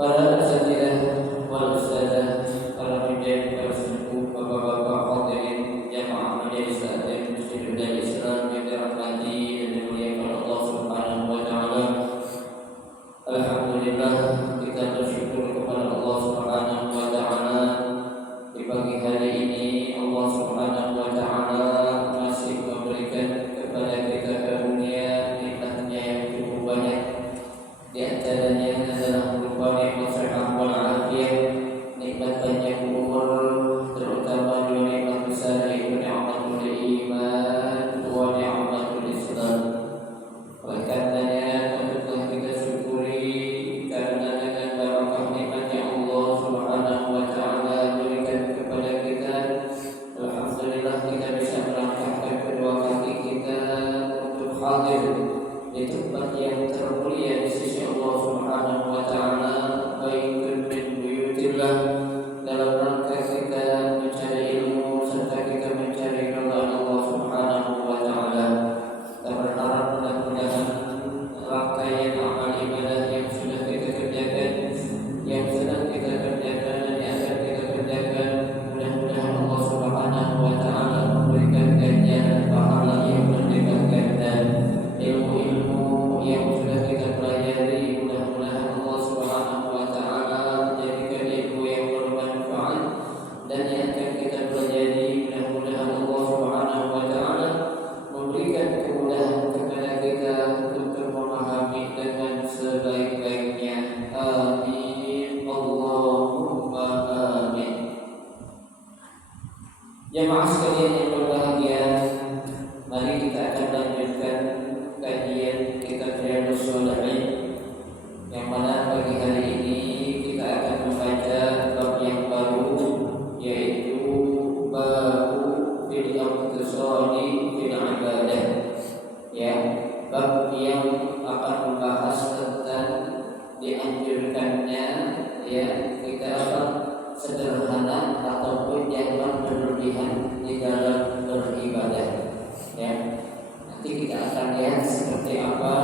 Para asatidzah wal ustadzah, para pendidik, para sepuh, bapak-bapak hadirin jamaah majelis taklim Masjid Darul Islam yang dirahmati dan dimuliakan Allah Subhanahu wa taala. Alhamdulillah, kita bersyukur kepada Allah Subhanahu wa taala di pagi hari ini. Allah Subhanahu wa taala masih memberikan kepada kita karunia nikmatnya yang cukup banyak. Di antaranya adalah berupa nikmat sehat wal afiat, nikmat panjang umur, terutama dua nikmat besar yaitu nikmatul iman wa nikmatul Islam. Oleh karenanya patutlah kita syukuri karena dengan barakah nikmat yang Allah Subhanahu wa taala berikan kepada kita, alhamdulillah kita bisa melangkahkan kedua kaki kita untuk hadir di tempat yang termulia di sisi Allah Subhanahu wa taala, baik min buyutillah, dalam rangka kita mencari ilmu serta kita mencari ridha Allah Subhanahu wa taala. Kita berharap mudah-mudahan rangkaian amal ibadah yang sudah kita kerjakan, yang sedang kita kerjakan dan yang akan kita kerjakan, mudah-mudahan Allah Subhanahu wa taala memberikan ganjaran pahala yang berlipat dan ilmu-ilmu yang sudah kita pelajari, mudah-mudahan Allah Subhanahu wa taala menjadikan ilmu yang bermanfaat, dan yang akan kita pelajari mudah-mudahan Allah Subhanahu wa taala memberikan kemudahan kepada kita untuk memahami dengan sebaik-baiknya. Amin Allahumma amin. Jemaah sekalian yang berbahagia, mari kita akan lanjutkan kajian kitab Riyadhus Shalihin, yang mana pagi hari ini kita akan membaca bab yang baru, yaitu bab fil iqtisadi fil ibadah, ya, bab yang akan membahas tentang dianjurkannya, ya, kita sederhana ataupun jangan berlebihan di dalam beribadah, ya. Nanti kita akan lihat seperti apa,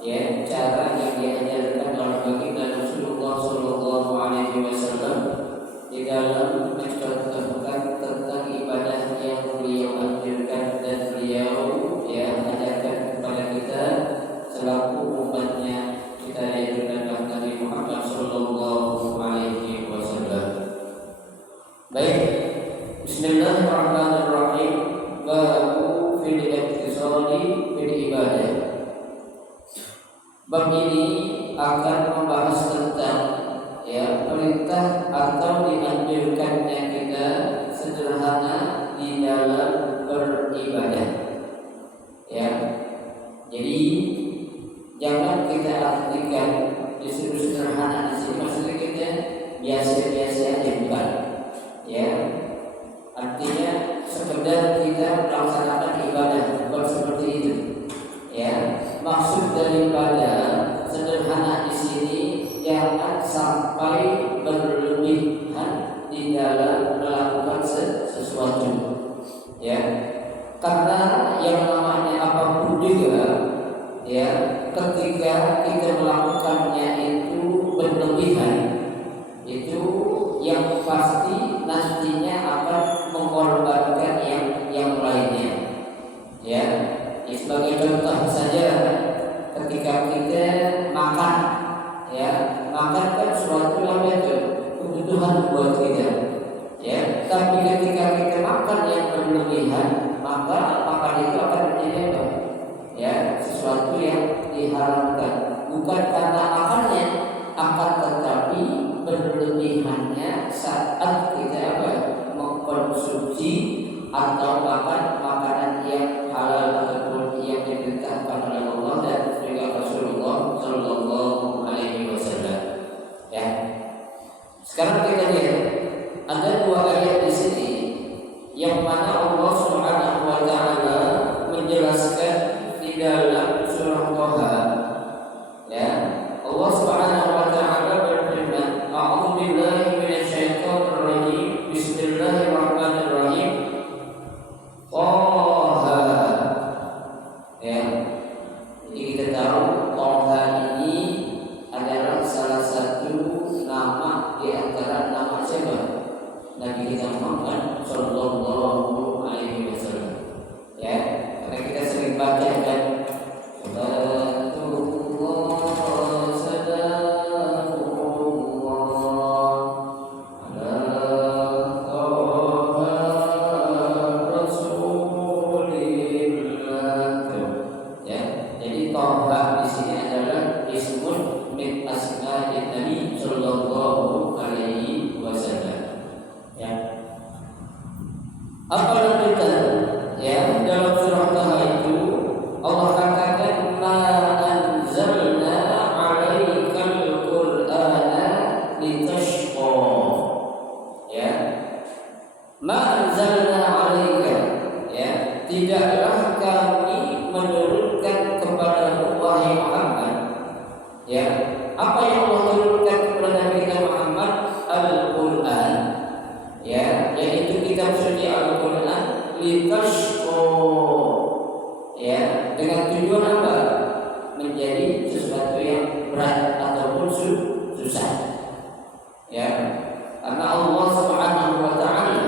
ya, cara yang diajarkan oleh baginda Rasulullah Shallallahu Alaihi Wasallam di dalam mencontohkan tentang ibadah yang beliau anjurkan dan beliau, ya, ajarkan kepada kita selaku umatnya. Kita diajarkan Nabi Muhammad Shallallahu Alaihi Wasallam. Baik, Bismillahirrahmanirrahim. Babu fil iqtisadi fil ibadah. Bab ini akan membahas tentang, ya, perintah atau dianjurkannya kita sederhana di dalam beribadah, ya. Jadi jangan kita artikan disuruh sederhana di sini maksudnya kita biasa-biasa aja, bukan, ya. Artinya sekedar kita melaksanakan ibadah, bukan seperti itu, ya. Maksud daripada sederhana di sini jangan sampai berlebihan di dalam melakukan sesuatu, ya. Karena yang namanya apapun juga, ya, ketika kita melakukannya itu berlebihan, itu yang pasti nantinya akan mengorbankan yang lainnya, ya. Sebagai contoh saja, ketika kita makan, ya, makan kan suatu yang itu kebutuhan buat kita, ya. Tapi ketika kita makan yang berlebihan, maka makan itu akan menjadi apa? Ya, sesuatu yang diharamkan. Bukan karena makannya, akan tetapi berlebihannya saat kita apa? Mengkonsumsi atau makan makanan yang halal ataupun yang diperintahkan oleh Allah dan juga Rasulullah Shallallahu Alaihi Wasallam, ya. Sekarang kita lihat ada dua ayat di sini yang mana Allah Subhanahu wa taala menjelaskan di dalam surah Thaha, ya. Allah Subhanahu wa taala berfirman, A'udzu billahi minasyaitonir rajim. Bismillahirrahmanirrahim. Thaha, ya. Jadi kita tahu Thaha ini adalah salah satu Nabi kita Muhammad Sallallahu Alaihi Wasallam. Ya, karena kita sering baca kan tidaklah kami menurunkan kepadamu wahai Muhammad, ya, apa yang Allah turunkan kepada Nabi kita Muhammad, Al-Quran, ya, yaitu kitab suci Al-Quran, litashqa, ya, dengan tujuan apa? Menjadi sesuatu yang berat ataupun susah, ya, karena Allah Subhanahu wa Ta'ala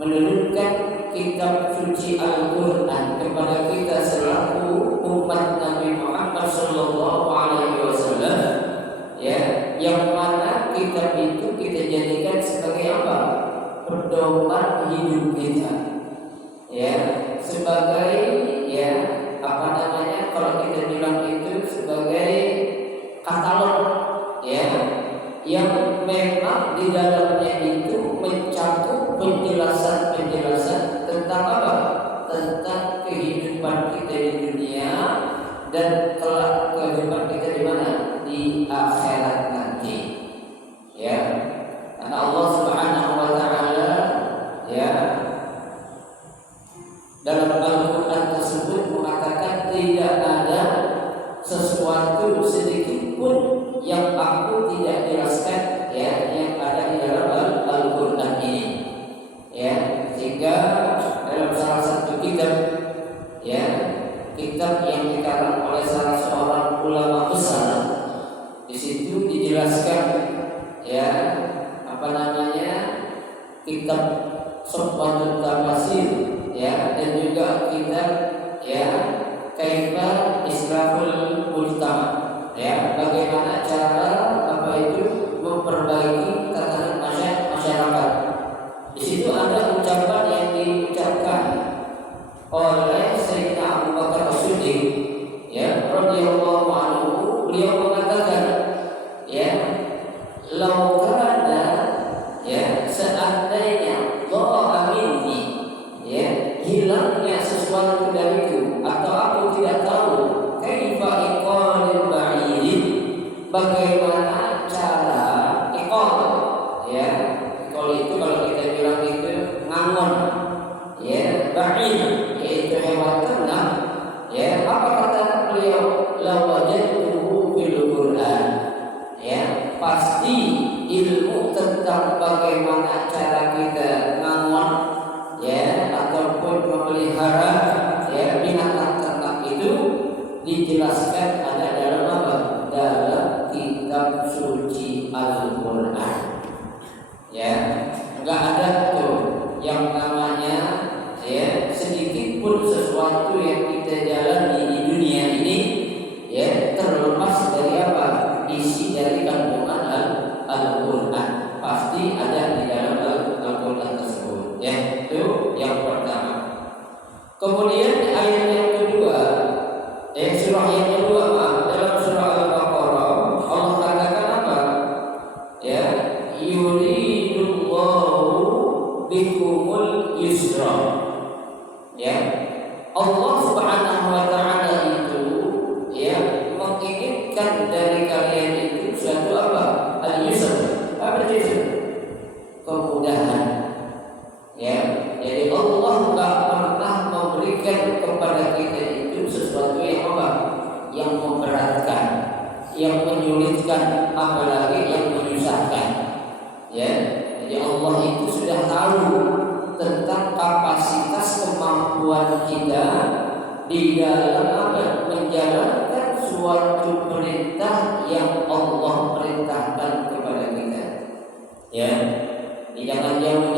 menurunkan kitab suci Al-Quran kepada kita selaku umat Nabi Muhammad Sallallahu Alaihi Wasallam, ya, yang mana kitab itu kita jadikan sebagai apa? Pedoman hidup kita, ya, sebagai, ya, apa namanya, kalau kita bilang itu sebagai katalog, ya, yang memang di dalamnya itu mencakup penjelasan tentang apa? Tentang kehidupan kita di dunia dan kelak kehidupan kita di mana? Di akhirat nanti. Ya. Karena Allah Subhanahu wa Ta'ala, ya, dalam Al-Quran tersebut mengatakan tidak ada sesuatu sedikit pun yang aku tidak jelaskan, ya, yang ada di dalam Al-Quran ini, ya, sehingga dalam salah satu kitab, ya, kitab yang dikarang oleh salah seorang ulama besar, di situ dijelaskan, ya, apa namanya, kitab Sohbatul Tafsir, ya, dan juga kitab, ya, Kaifa Islahul Mujtama, ya, bagaimana cara apa itu memperbaiki tatanan masyarakat. Di situ ada ucapan yang diucapkan oleh Sayyidina Abu Bakar As-Siddiq, ya, radhiyallahu anhu. Beliau mengatakan, ya, lau kana, ya, seandainya dha'a minni, ya, hilangnya sesuatu dariku atau aku tidak tahu kaifa iqalil ba'id, bagaimana cara iqal, ya, iqal itu kalau kita bilang itu ngangon, ya, ba'id yaitu hewan ternak, ya, apa kata beliau, lawajadtuhu fil Qur'an, ya, pasti ilmu tentang bagaimana cara kita ngangon, ya, ataupun memelihara, ya, binatang ternak itu dijelaskan ada dalam apa? Dalam kitab suci Al-Quran, ya, enggak ada tuh yang namanya, ya, sedikit pun sesuatu yang kita jalani di dunia ini, ya, terlepas dari apa? Isi dari kandungan Al-Quran pasti ada di dalam Al-Quran tersebut, ya, itu yang pertama. Kemudian ayat yang kedua, surah yang kedua, dalam surah Al-Baqarah Allah katakan apa? Ya, yuridullahu bikumul yusra, ya, Allah Subhanahu wa Ta'ala itu, ya, menginginkan dari kalian itu suatu apa? Al-yusra. Apa itu? Kemudahan, ya. Jadi Allah tak pernah memberikan kepada kita itu sesuatu yang apa? Yang memberatkan, yang menyulitkan, apalagi yang menyusahkan, ya. Jadi Allah itu sudah tahu tentang kapasitas kemampuan kita di dalam apa? Menjalankan suatu perintah yang Allah perintahkan kepada kita, ya. Jangan jauh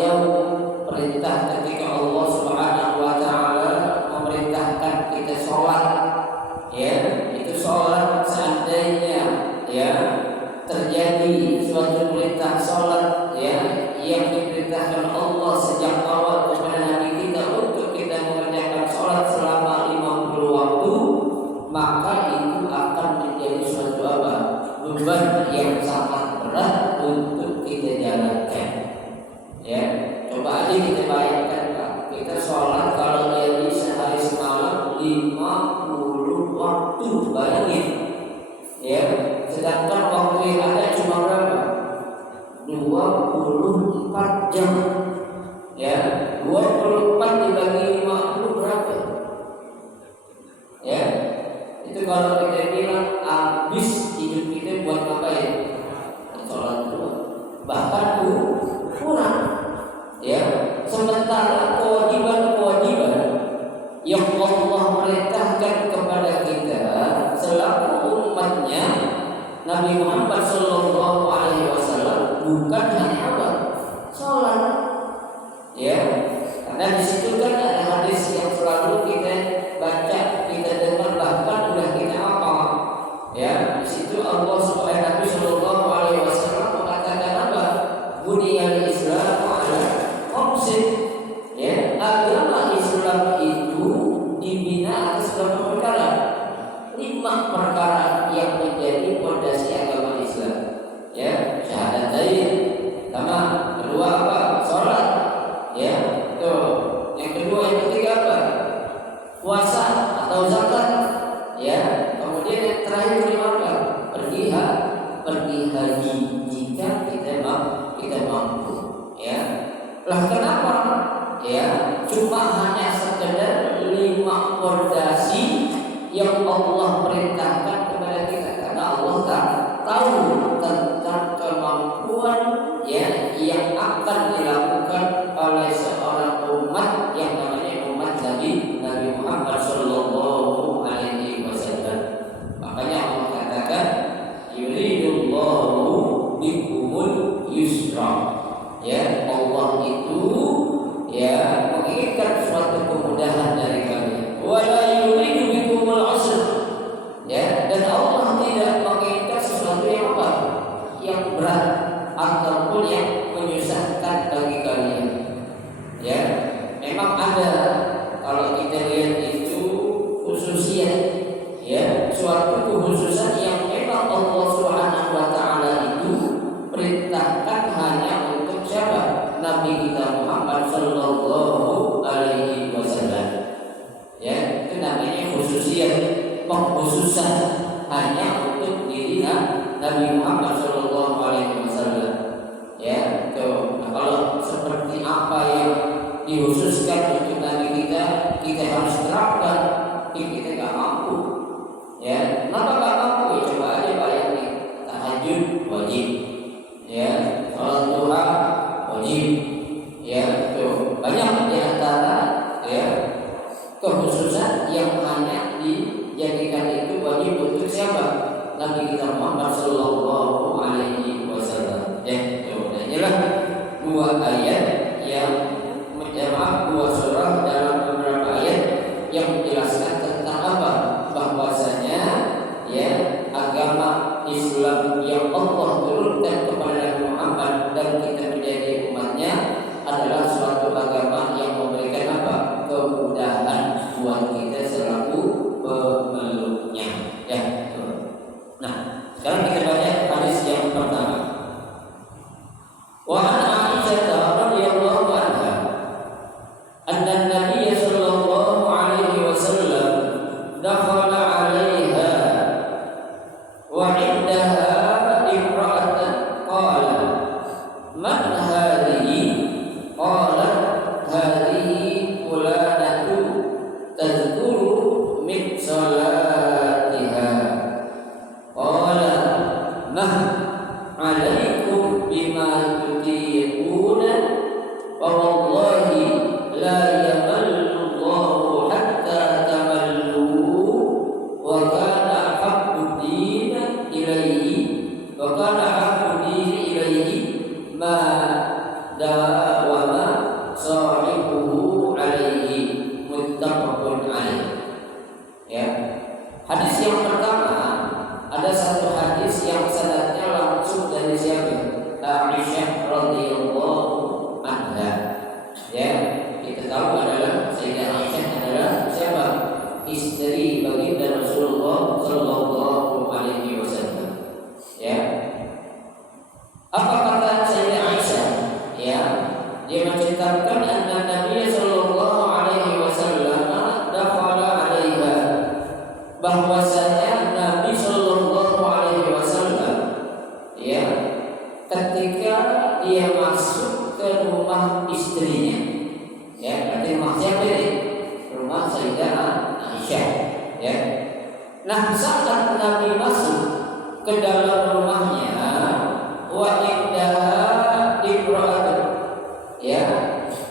beban yang sangat berat untuk kita jalankan. Ya, coba aja kita bayangkan Pak, kita sholat kalau jadi sehari semalam 50 waktu, bayangin. Ya, sedangkan waktu yang ada cuma berapa? 24 jam. Ya, 24 dibagi 50 berapa? Ya, itu kalau kita bilang habis hidup kita buat apa ya? Sholat dulu, bahkan kurang. Ya, sementara kewajiban-kewajiban yang Allah perintahkan kepada kita selaku umatnya Nabi Muhammad Sallallahu Alaihi Wasallam bukan hanya apa? Sholat. Ya, karena di situ kan ada hadis yang selalu kita baca, kita dengar, bahkan udah kita hafal. Ya, di situ Allah Nabi Sallallahu Alaihi Wasallam mengatakan apa? Buniyal Islam ala khamsin. Ya, agama Islam itu dibina atas berapa perkara? 5 perkara yang menjadi fondasi agama Islam. Ya, syahadatain. Sama, kedua apa? Sholat. Ya, tuh. Yang kedua, yang ketiga apa? Puasa atau zakat. Ya, kemudian yang terakhir kelima apa? Pergi haji jika kita mampu. Ya, lah kenapa? Ya, cuma hanya sekedar 5 fondasi yang Allah perintahkan kepada kita, karena Allah tahu tentang kemampuan ya yang akan dilakukan oleh seorang umat yang namanya umat Nabi Muhammad Sallallahu Alaihi Wasallam. Makanya Allah katakan yuridullahu bikumul yusra. Ya, Allah itu ya menginginkan suatu kemudahan dari kalian. Wala yuridu bikumul usra. Ya, dan Allah tidak menginginkan sesuatu yang apa? Yang berat ataupun yang menyusahkan bagi kalian. Ya, memang ada kalau kita lihat itu khususiyat, ya, suatu kekhususan yang memang Allah Subhanahu wa taala itu perintahkan hanya untuk siapa? Nabi kita Muhammad Sallallahu Alaihi Wasallam. Ya, itu namanya khususiyat, pengkhususan hanya untuk diri Nabi Muhammad Sallallahu Alaihi Wasallam. Ya, tuh. Nah, kalau seperti apa yang dikhususkan untuk Nabi kita harus terapkan. Kita nggak mampu. Ya, kenapa nggak mampu? Ya, coba aja bayangin. Tahajud wajib. Ya, sholat duha wajib. Ya, tuh. Banyak di antara ya kekhususan yang hanya dijadikan itu wajib untuk siapa? Nabi kita Muhammad Sallallahu Alaihi Wasallam. Ya, tuh. Dan inilah 2 ayat yang menjamaah 2 surah dalam beberapa ayat yang menjelaskan tentang apa? Bahwasanya ya agama Islam yang Allah turunkan kepada Nabi Muhammad dan kita menjadi umatnya adalah suatu agama yang memberikan apa? Kemudahan buat kita selaku pemeluknya. Ya. Nah, sekarang kita baca hadis yang pertama. Wa an Aisyah radhiyallahu anha anna Nabiy sallallahu alaihi wasallam dakhala 'alaiha wa 'indaha imra'atan qala man hadhihi qala hadhihi fulanatu tadhkuru min salatiha qala ma 'alaikum bima tutiquna wa wallahi la yamallu Allahu hatta tamallu wa kana habbu din ilaihi ma dawama sahibuhu alaihi muttafaqun alaih. Ya. Hadis yang pertama, ada satu hadis yang sanadnya langsung dari siapa? Aisyah radhiyallahu anha. Ya, kita tahu adalah Sayyidah Aisyah adalah siapa? Istri baginda Rasulullah sallallahu alaihi wasallam. Ya, dalam rumahnya, wa indaha imra'atun, ya,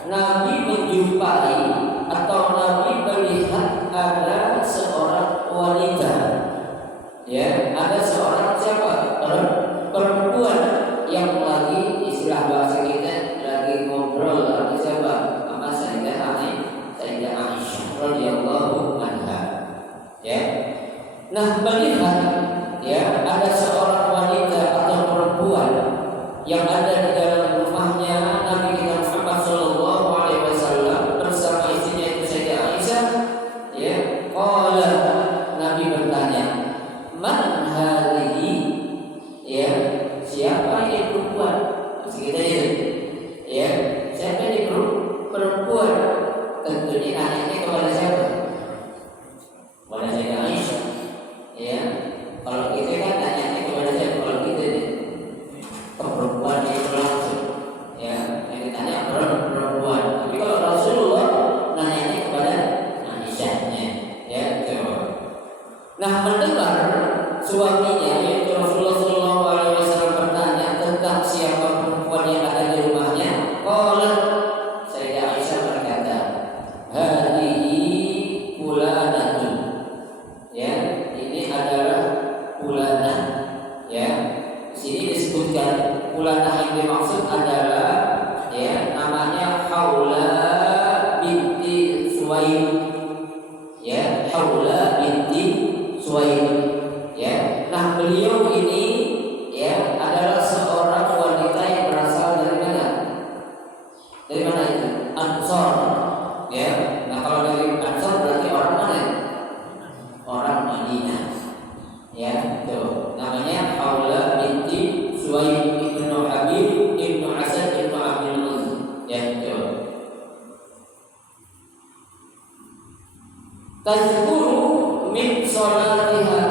Nabi menjumpai atau Nabi melihat ada seorang wanita, ya, ada seorang siapa? Perempuan yang lagi, istilah bahasa kita, lagi ngobrol, lagi siapa? Sama Sayyidah Aisyah radhiyallahu anha, ya. Nah, melihat, ya, ada seorang wanita atau perempuan yang ada di dalam rumahnya Nabi kita Muhammad sallallahu alaihi wasallam bersama istrinya itu Sayyidah Aisyah, ya. Qala, Nabi bertanya, man hadhihi, ya, siapa ini perempuan? Kita itu, ya, siapa ini perempuan? Tentunya nanya kepada siapa? Kepada Sayyidah Aisyah, ya. Kalau kita kan nanya kepada siapa? Kalau kita perempuan itu langsung, ya, yang ditanya perempuan. Tapi kalau Rasulullah nanya kepada Aisyahnya, ya, coba. Nah, mendengar suaminya yaitu Rasulullah Shallallahu Alaihi Wasallam bertanya tentang siapa perempuan yang ada di rumahnya, qala, Sayyidah Aisyah berkata, hadhihi fulanatun, ya, ini adalah fulanah, ya. Di sini disebutkan fulanah yang dimaksud adalah, ya, namanya Haula binti Suwaid, ya, Haula binti Suwaid, ya. Nah, beliau ini, ya, adalah seorang wanita yang berasal dari mana? Dari mana itu? Ansor, ya. Nah, kalau dari Ansor berarti orang mana? Orang Madinah, ya. Tuh, namanya Haula binti Suwaid ibnu Habib ibnu Asad ibnu Abdul Uzz, ya. Tuh. Tazkuru min sholatiha,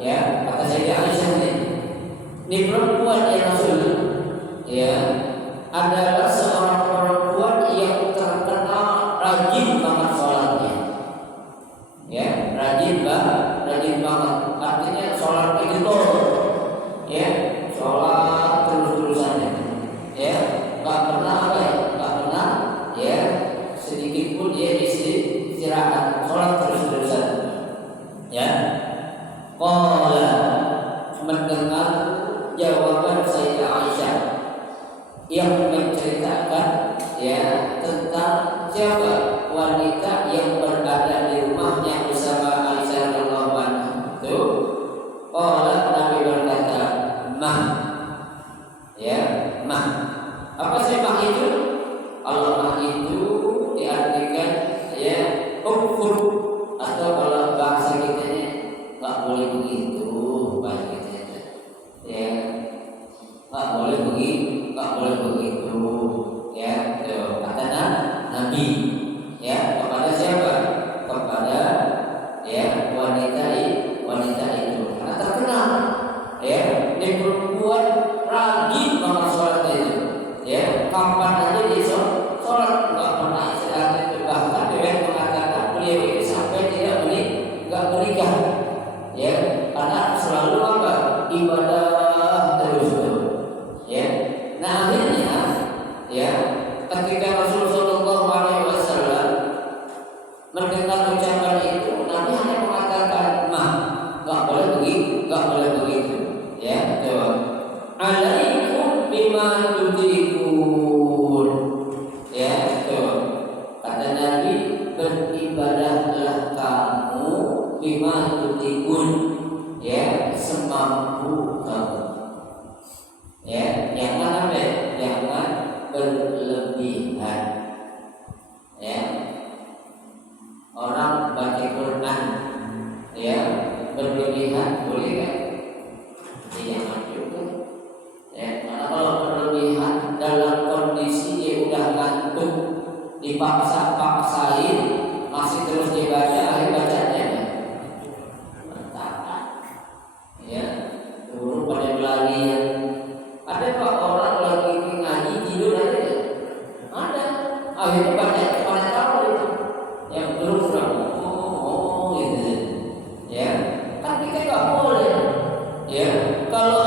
ya, kata Sayyidah Aisyah ini perempuan yang Rasul, ya, adalah seorang perempuan yang terkenal rajin banget sholatnya, ya, rajin banget, artinya sholat itu tuh, ya, sholat terus-terusannya, ya, nggak pernah, ya, sedikit pun dia istirahat, sholat terus-terusan, ya. Qala, mendengar jawaban Sayyidah Aisyah yang menceritakan, ya, tentang siapa wanita yang berada di rumahnya bersama Aisyah radhiyallahu anha. Itu, qala, Nabi berkata, mah, ya, mah. Apa sih mah itu? Kalau mah itu diartikan, ya, ukur, atau kalau bahasa kita nggak boleh begitu, bahasa kita, ya, nggak boleh begitu, ya. Tuh, kata Nabi, ya, kepada siapa? Kepada, ya, wanita itu, karena terkenal, ya, ini perempuan rajin banget sholatnya itu, ya, kapan aja dia sholat, nggak pernah istirahat itu. Bahkan dia mengatakan beliau itu sampai tidak menikah, ya, karena selalu apa? Ibadah terus, ya. Nah, akhirnya, ya, ketika Rasulullah Shallallahu Alaihi Wasallam mendengar ucapan itu, Nabi hanya mengatakan, mah, nggak boleh begitu, ya. Coba, alaikum bima tudrikun, ya. Coba, kata Nabi, beribadahlah kamu bima tudrikun, ya, semampu kamu, ya. Jangan berlebihan, ya. Orang baca Quran, ya, berlebihan boleh kan? Jangan juga, ya. Karena kalau berlebihan dalam kondisi dia udah ngantuk, dipaksain, masih terus dibaca, akhir bacanya, ya, turun pada pelarian. Ada pak orang lagi ngaji tidur aja, ada, akhirnya baca pada tahu itu, yang terus gitu, ya. Kan kita nggak boleh, ya. Kalau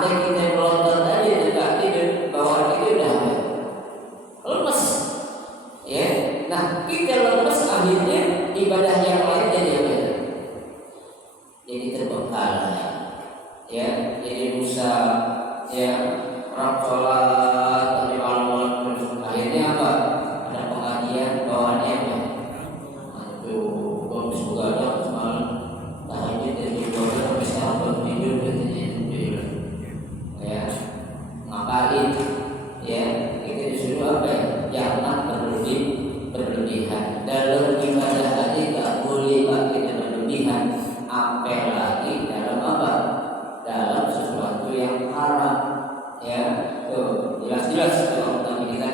Andai kita melontar tadi tidak tidur, bawaan kita udah lemes. Ya, nah kita lemes akhirnya ibadah yang lain jadi apa? Jadi terbengkalai. Ya, jadi rusak. Ya, orang sholat tapi malam-malam terus akhirnya apa? Ada pengajian bawaannya apa? Aduh, bagus juga dong semalam. Tahajud dari bawah sampai sekarang baru tidur katanya. Ya, ngapain? Ya, kita disuruh apa? Jangan berlebihan. Dalam ibadah tadi tak boleh kita berlebihan. Apalagi dalam apa? Dalam sesuatu yang haram. Ya, tuh jelas-jelas kalau tadi kita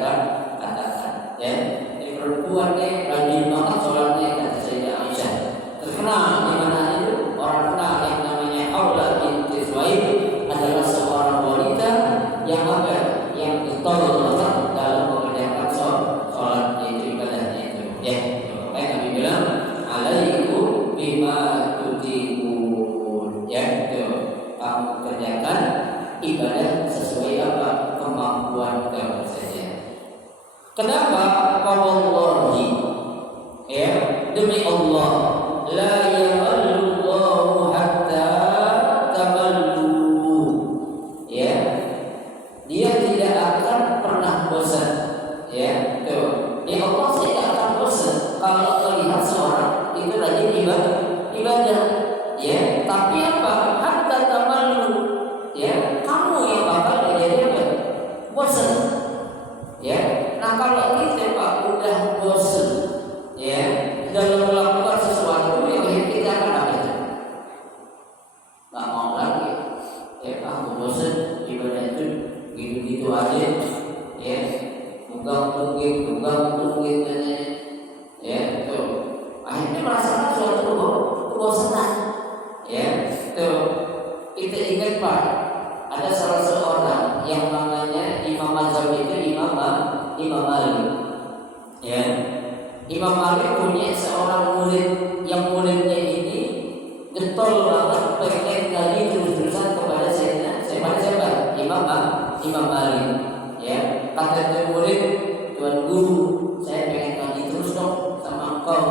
katakan. Ya, ini perempuan nih rajin banget sholatnya kata Sayyidah Aisyah. Terkenal di mana itu orang kenal yang namanya Khawlah binti Suhaib adalah seorang wanita yang apa? Yang betul banget dalam mengerjakan sholat itu ibadahnya itu. Ya, makanya kami bilang alaikum bima tutiqun. Ya, itu kamu kerjakan ibadah sesuai apa kemampuan kamu saja. Kenapa? Wallahi, ya demi Allah, la yamallu hatta tamallu. Ya, dia tidak akan pernah bosan. Ya, tuh. Ya Allah tidak akan bosan kalau melihat seorang itu rajin ibadah. Ya, tapi apa? Hatta tamallu. Ya, kamu yang bakal jadi apa? Bosan. Ya, nah kalau kita Pak udah bosan, ya dalam melakukan sesuatu yang kita akan apa? Nggak mau lagi. Ya, aku bosan ibadah itu gitu-gitu aja. Ya, tunggang-tungging aja. Ya, tuh. Akhirnya merasakan suatu kebosanan. Ya, tuh. Kita ingat Pak, ada salah seorang yang namanya Imam Mazhab itu Imam Malik. Ya, Imam Malik punya seorang murid yang muridnya ini getol banget pengen ngaji terus-terusan kepada siapa? Imam Malik. Ya, kata itu murid, Tuan Guru, saya pengen ngaji terus dong sama engkau.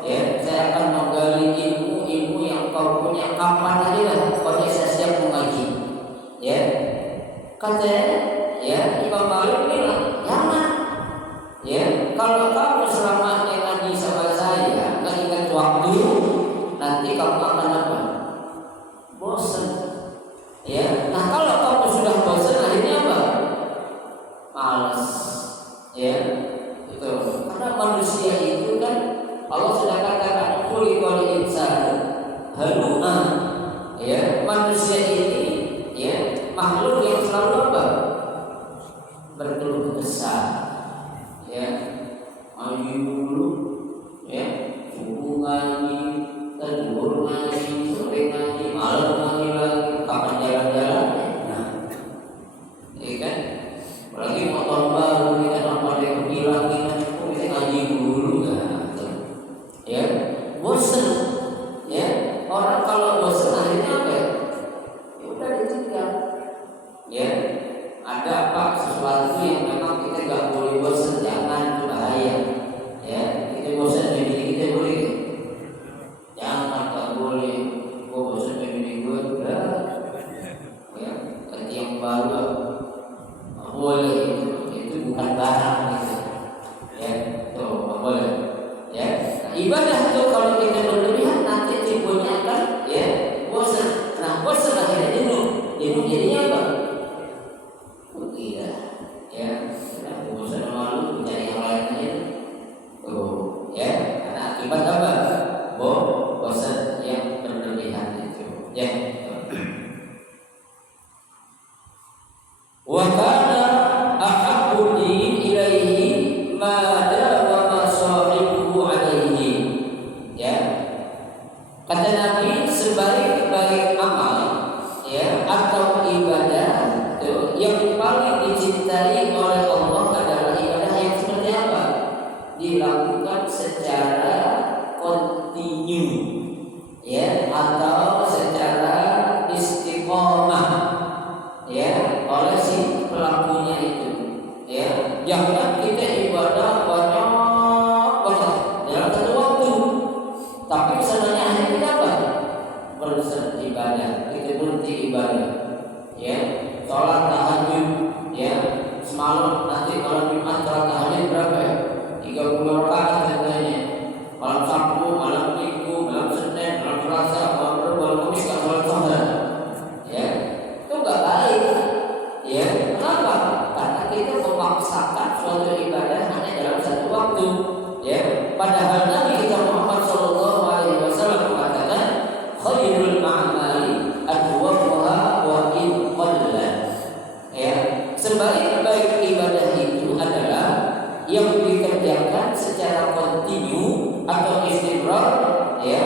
Ya, saya akan menggali ilmu yang kau punya, kapan aja lah, pokoknya saya siap mengaji. Ya, kata ya Imam Malik bilang, jangan. Ya, kalau kamu selama ngaji sama saya nggak ingat waktu, nanti kamu akan apa? Bosan. Ya, nah kalau kamu sudah bosan akhirnya apa? Malas. Ya, itu karena manusia itu kan Allah sudah katakan khuliqal insanu halu'a. Ya, manusia ini ya makhluk yang selalu apa? Berkeluh kesah. Ya, maju dulu. Ya, subuh ngaji, zuhur ngaji, sore ngaji, malam ngaji lagi, kapan jalan-jalan? Nah, ya kan? Apalagi motor baru kita nampak dia bilang kita ngaji dulu kan? Ya, bosan. Ya, orang kalau bosan akhirnya apa? Ya udah ditinggal. Ya, ada apa sesuatu yang memang kita nggak boleh bosan, jangan, itu bahaya. Ya, kita bosan jadi kita boleh. Jangan, nggak boleh. Gue bosan jadi gue udah. Ya, ganti yang baru. Nggak boleh itu bukan barang gitu. Ya, tuh nggak boleh. Ya, nah, ibadah itu kalau kita berlebihan nanti timbulnya akan ya bosan. Nah, bosan akhirnya jenuh jadinya apa? Gila. Ya, sudah bosan malu mencari yang lain aja. Tuh, ya, karena akibat apa? Bosan yang berlebihan itu. Ya. Wa kana ahabbu ilaihi ma dawa sahibuhu alaihi. Ya. Kata Nabi, sebaik-baik amal ya atau ibadah itu yang paling dicintai oleh Allah adalah ibadah yang seperti apa? Dilakukan secara kontinu ya atau secara istiqomah. akhirnya kita apa? Beribadah, kita berhenti ibadah. Ya, sholat tahajud, ya, semalam nanti malam Jumat sholat tahajud berapa ya? 30 rakaat katanya. Malam Sabtu, malam Minggu, malam Senin, malam Selasa, malam Rabu, malam Kamis kan sholat tahajud. Ya, itu nggak baik. Ya, kenapa? Karena kita memaksakan suatu ibadah hanya dalam satu waktu. Ya, padahal Nabi kita Muhammad Shallallahu Alaihi Wasallam mengatakan khairul a'mali adwamuha wa in qalla. Ya, sebaik-baik ibadah itu adalah yang dikerjakan secara kontinu atau istimrar, ya,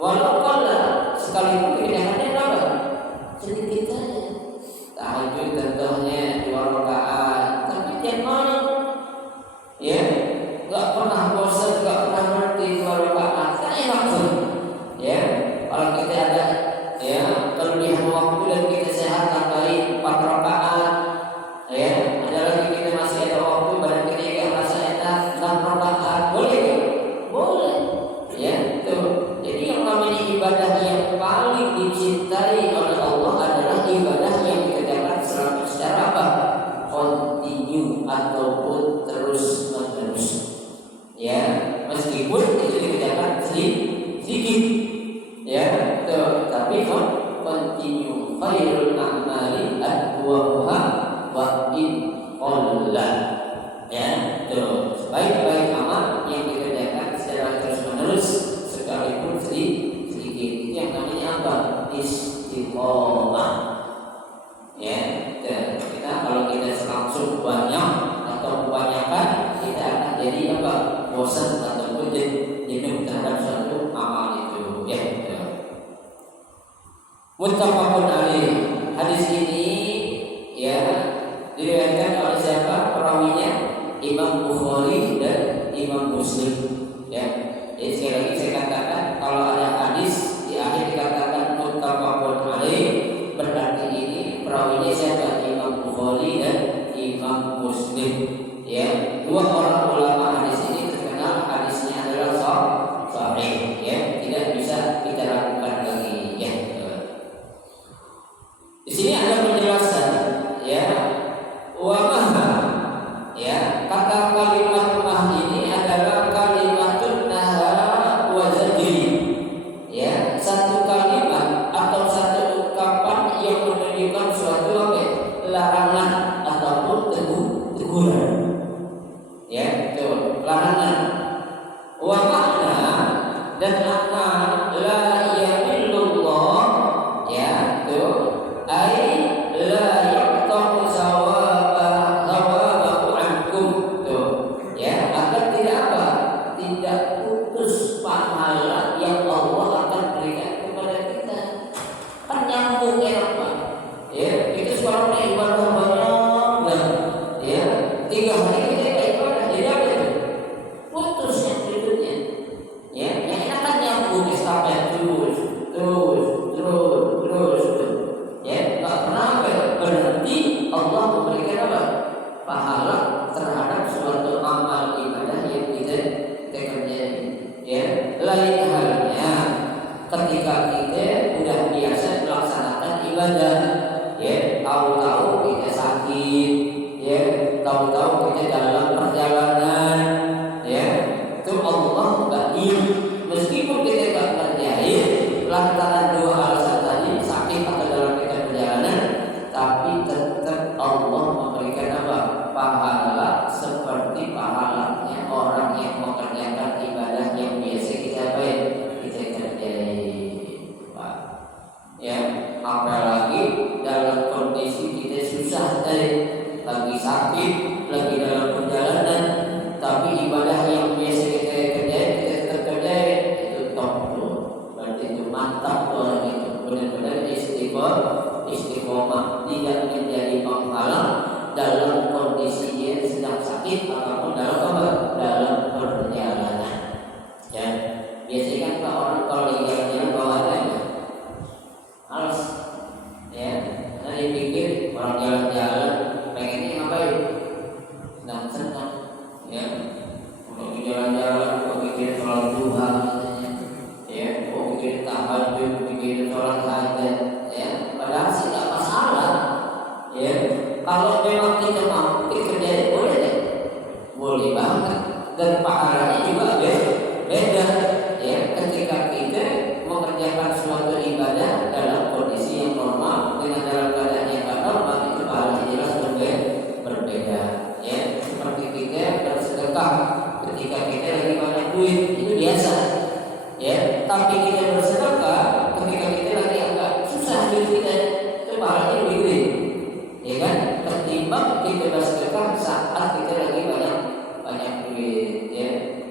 walau qalla, sekalipun kedengarannya berapa? Sedikit saja. Tahajud contohnya 2 rakaat, tapi tiap malam, ya, nggak pernah bosan, nggak pernah berhenti 2 rakaat, kan enak tuh, ya. Kalau kita ada, ya, kelebihan waktu dan kita sehat tambahin 4 rakaat, ya. Ada lagi kita masih ada waktu, badan kita nggak merasa enak, 6 rakaat, boleh kan? Boleh, ya. Tuh. Jadi yang namanya ibadah yang paling dicintai oleh Allah adalah ibadah yang dikerjakan secara apa? Kontinu ataupun terus menerus. Ya, meskipun itu dikerjakan sedikit, ya, tuh, tapi kontinu. Khairul a'mali adwamuha wa in qalla. Ya, tuh, sebaik-baik amal yang dikerjakan secara terus menerus sekalipun sedikit. Itu yang namanya apa? Istiqomah. Ya, tuh, kita kalau kita langsung banyak atau kebanyakan, kita akan jadi apa? Bosan ataupun jenuh terhadap suatu amal itu. Ya, muttafaqun alaih. Hadis ini, ya, diriwayatkan oleh siapa? Perawinya Imam Bukhari dan Imam Muslim. Ya, jadi sekali lagi saya katakan, kalau ada hadis di akhir dikatakan muttafaqun alaih, berarti ini perawinya siapa? Imam Bukhari dan Imam Muslim. Ya, 2 orang ulama hadis ini terkenal hadisnya adalah sahih. Ya, tidak bisa kita ragukan lagi. Ya. Di sini ada penjelasan, ya, wa maha, ya, kata kalimat mah ini adalah kalimatun naha wa zajri, ya, satu kalimat atau satu ungkapan yang menunjukkan suatu larangan ataupun teguran, ya, itu larangan. Wa makna dan makna la yamillullah, ya, itu ai la yaqta'u thawabahu ankum, tuh, ya, agar tidak apa? Tidak putus pahala yang Allah akan berikan kepada kita. Kan nyambung, enak Pak. Ya, itu sekarang ibadah banyak, ya, 3 hari kita ibadah, jadi apa itu? Putus yang berikutnya. Ya, yang enak kan nyambung, estafet terus. Ya, nggak pernah berhenti Allah memberikan apa? Pahala terhadap suatu amal ibadah yang kita kerjain. Ya, lain halnya ketika kita udah biasa melaksanakan ibadah, ya, tahu-tahu kita sakit, ya, tahu-tahu kita dalam perjalanan, ya, itu Allah nggak diem, meskipun kita nggak kerjain lantaran 2 alasan tadi, sakit atau dalam kita perjalanan, tapi tetap Allah memberikan apa? Pahala seperti pahalanya orang yang mengerjakan ibadah yang biasa kita kerjain, Pak. Ya, apalagi dalam kondisi kita susah, lagi sakit, lagi dalam perjalanan, tapi ibadah yang biasa kita kerjain kita tetap kerjain, itu top tuh. Berarti itu mantap tuh orang itu, benar-benar istiqomah, tidak menjadi penghalang dalam kondisi dia sedang sakit ataupun dalam perjalanan. Ya, biasanya kan orang kalau lagi jalan-jalan bawaannya harus, ya, nanti pikir orang jalan-jalan pengennya ngapain? Senang-senang, ya, untuk jalan-jalan, pikir sholat duha, ya, bikin tahajud, bikin sholat hajat, ya, padahal sih nggak masalah, ya. Kalau memang kita mampu kerjain boleh deh, boleh banget, dan pahalanya juga beda, ya. Ketika kita mengerjakan suatu ibadah dalam kondisi yang normal dengan dalam keadaan yang tak normal, itu pahalanya jelas berbeda, ya. Seperti kita bersedekah ketika kita lagi banyak duit, itu biasa, ya. Tapi kita bersedekah ketika kita lagi agak susah duit kita, itu pahalanya lebih gede, ya kan? Ketimbang kita bersedekah saat kita lagi banyak duit, ya.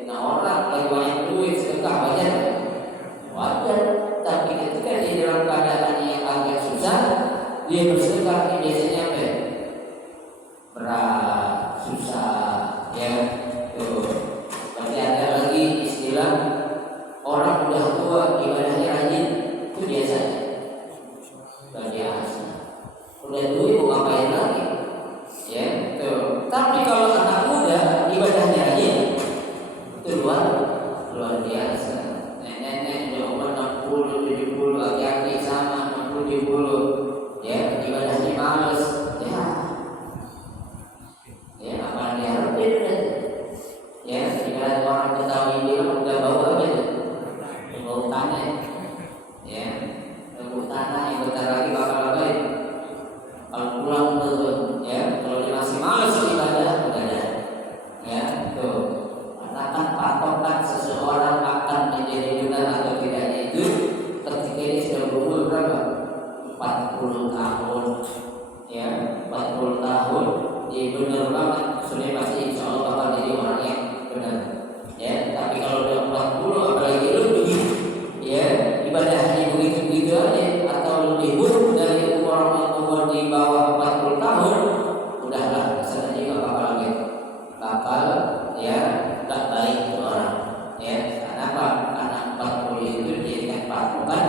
Nah, orang lagi banyak duit sedekah wajar, tapi ketika dia dalam keadaan yang agak susah, dia bersedekah, biasanya apa? Berat, susah, ya. Tuh. Tapi ada lagi istilah orang udah tua ibadahnya rajin, itu biasanya. Biasa. Udah tua mau ngapain lagi? Ya, tuh. Tapi kalau anak muda ibadahnya rajin, itu luar biasa. Nenek-nenek udah umur 60, 70, laki-laki sama 60, 70, ya, ibadahnya males, ya. Ya, apa diharapin kan? Ya, ibarat orang Betawi bilang udah bau apa itu? Bau tanah, ya, bau tanah yang bentar lagi bakal apa ya? Kalau pulang tuh, ya, kalau dia masih males ibadah, udah ada, ya, tuh. Karena kan patokan seseorang akan menjadi benar atau tidaknya itu ketika dia sudah berumur berapa? 40 tahun, ya, 40 tahun. Dia benar banget, sudah pasti insya Allah bakal jadi orang yang benar, ya. Tapi kalau udah 40 apalagi lebih, ya, ibadahnya begitu aja atau lebih buruk dari umur di bawah 40 tahun, udahlah kesannya nggak bakal, ya, tak baik itu orang, ya. Kenapa? Karena 40 itu dijadikan patokan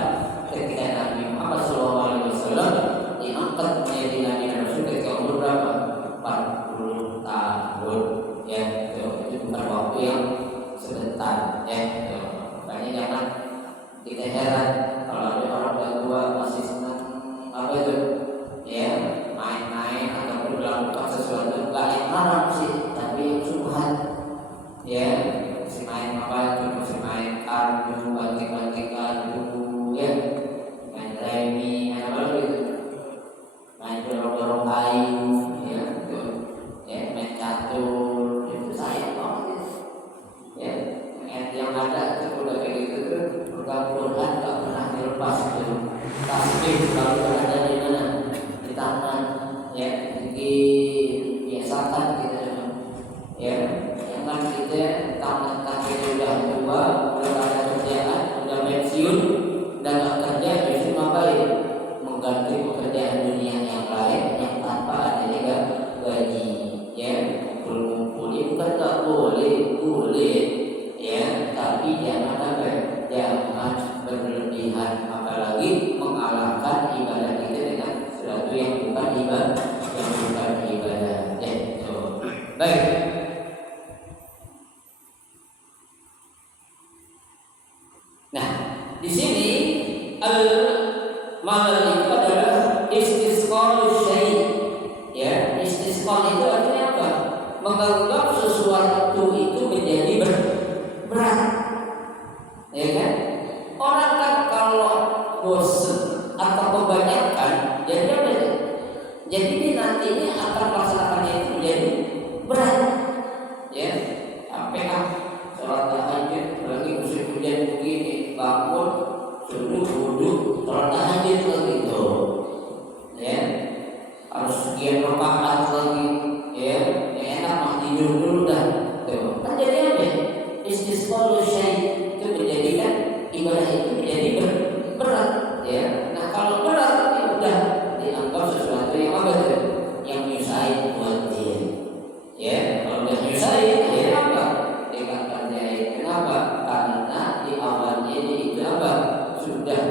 ketika Nabi Muhammad SAW diangkat menjadi Nabi Rasul ketika umur berapa? 40 tahun, ya. Itu bukan waktu yang sebentar, ya. Makanya jangan kita heran kalau ada orang udah tua masih senang apa itu, ya, main-main ataupun melakukan sesuatu nggak yang haram sih, tapi subhan, ya. Masih main apa itu, masih main kartu, banting-banting kartu, ya, main remi, apa lagi itu, main dorong-dorong kayu, ya, tuh, ya, main catur, itu sayang banget, ya. Yang ada itu udah kayak gitu tuh, mudah-mudahan nggak pernah dilepas tuh. Tasbih kalau ada di mana, di tangan, ya, dibiasakan gitu, ya. Jangan kita tangan kita udah tua, udah ada kerjaan, udah pensiun, dan nggak kerja, justru ngapain? Mengganti pekerjaan dunia yang lain yang tanpa adanya gaji, ya. Kumpul bukan nggak boleh, ya. Tapi jangan apa? Jangan berlebihan, apalagi mengalahkan ibadah kita dengan sesuatu yang bukan ibadah, ya. Baik. Nah, di sini al-malal itu adalah istisqal syai', ya. Istisqal itu artinya apa? Menganggap sesuatu itu menjadi berat, ya kan? Orang kan kalau bosan atau kebanyakan, jadi apa? Jadi nantinya akan melaksanakannya itu menjadi berat, ya. Sampai sholat tahajud lagi musim hujan begini, bangun suruh wudhu sholat tahajud lagi itu, ya. Harus sekian rakaat lagi, ya. Enak mah tidur dulu dah, tuh. Kan jadi apa? Istisqal syai' itu menjadikan ibadah itu menjadi berat, ya. Nah, kalau berat ya udah dianggap sesuatu yang apa tuh? Yang nyusahin buat dia, ya. Kalau udah nyusahin, dia apa? Dia akan kerjain. Kenapa? Karena di awalnya dia itu apa? Sudah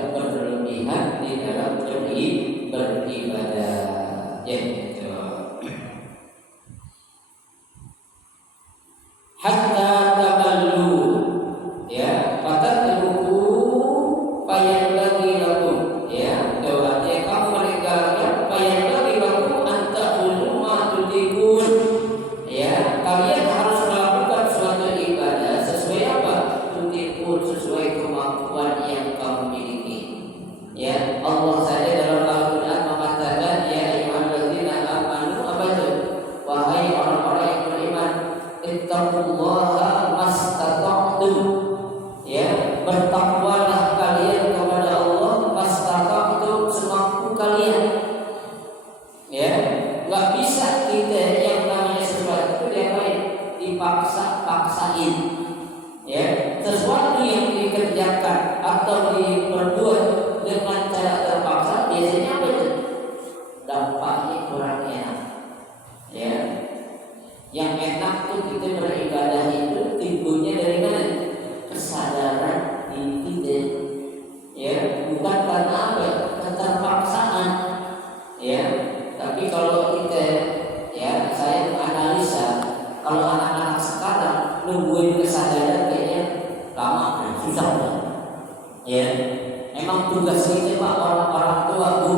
Memang tugas kita Pak orang tua Bu,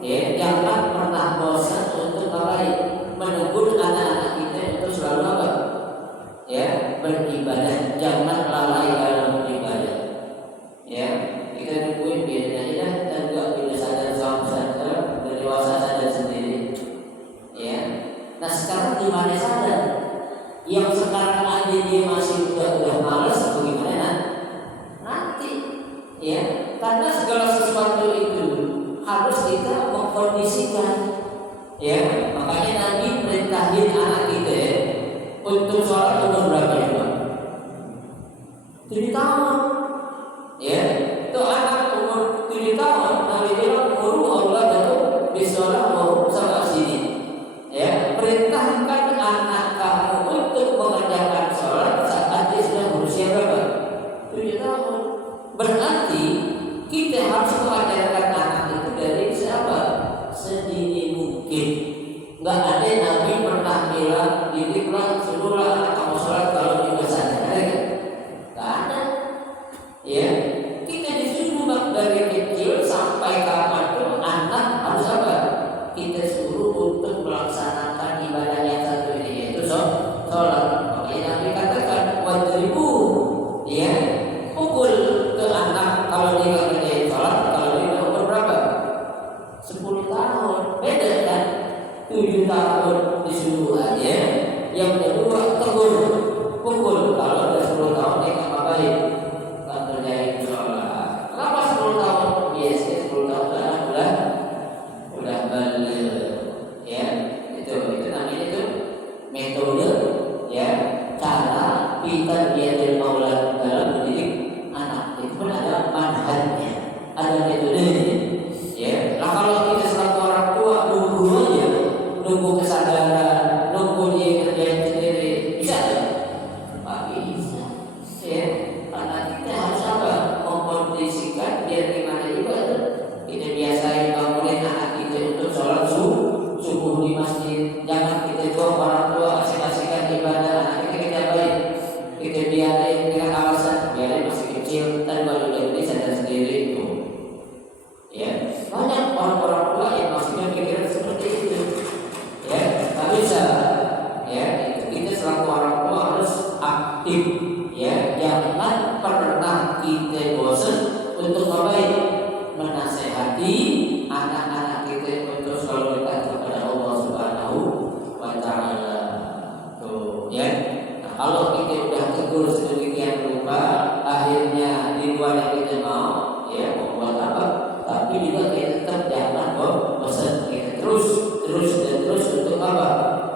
ya, jangan pernah bosan untuk menegur anak-anak kita untuk selalu apa? Ya, beribadah, jangan lalai dalam beribadah. Ya, kita nungguin biarin aja dah, dan juga bila sadar sadar dewasa sadar sendiri. Ya, nah sekarang di mana sadar? Yang sekarang aja dia masih udah malas, bagaimana nanti? Ya, karena segala sesuatu itu harus kita mengkondisikan. Ya, makanya Nabi perintahin anak kita untuk sholat umur berapa juga? 7 tahun. Ya, itu anak umur 7 tahun Nabi bilang muru Allah jatuh bisolah mau sama sini. Ya, perintahkan anak kamu untuk mengerjakan sholat saat dia sudah berusia berapa? 7 tahun. Berarti kita harus mengajarkan anak itu dari siapa? Sedini mungkin. Nggak ada Nabi pernah bilang didiklah suruhlah anak kamu sholat kalau dia besar. Nggak ada. Ya, kita disuruh dari kecil sampai kapan tuh anak harus apa? Kita suruh untuk melaksanakan ibadah yang satu ini, yaitu sholat. Makanya Nabi katakan wadribu, ya, pukul ke anak kalau dia nggak kerjain sholat, kalau dia umur berapa? 10 tahun, beda kan? 7 tahun disuruh aja, yang kedua tegur, pukul kalau udah 10 tahun dia nggak ngapain, nggak kerjain sholat. Kenapa 10 tahun? Biasanya 10 tahun karena udah balik, ya, itu namanya itu metode, ya, cara kita biar maulana dalam mendidik anak. Itu pun ada manhajnya, ada metodenya. Ya, nah kalau kita selaku orang tua nunggu kesadaran, nunggu dia kerjain sendiri, bisa tak? Nggak bisa. Ya, karena kita harus apa? Mengkondisikan biar gimana juga kita biasain bangunin anak kita untuk sholat subuh di masjid. Jangan kita coba orang tua asik-asikan ibadah anak kita baik. Kita biarin dengan alasan biarin masih kecil, dan baru jadi sadar sendiri itu. Ya, banyak orang-orang tua yang masih berpikiran seperti itu. Ya, nggak bisa. Ya, itu kita selaku orang tua harus aktif. Ya, jangan pernah kita bosan untuk menasehati anak-anak kita untuk selalu dekat kepada Allah Subhanahu wa Ta'ala. Tuh, ya. Nah, kalau kita udah tegur sedemikian rupa, akhirnya di luar yang kita mau, ya, membuat apa? Tapi juga kita tetap jangan bosan. Kita terus untuk apa?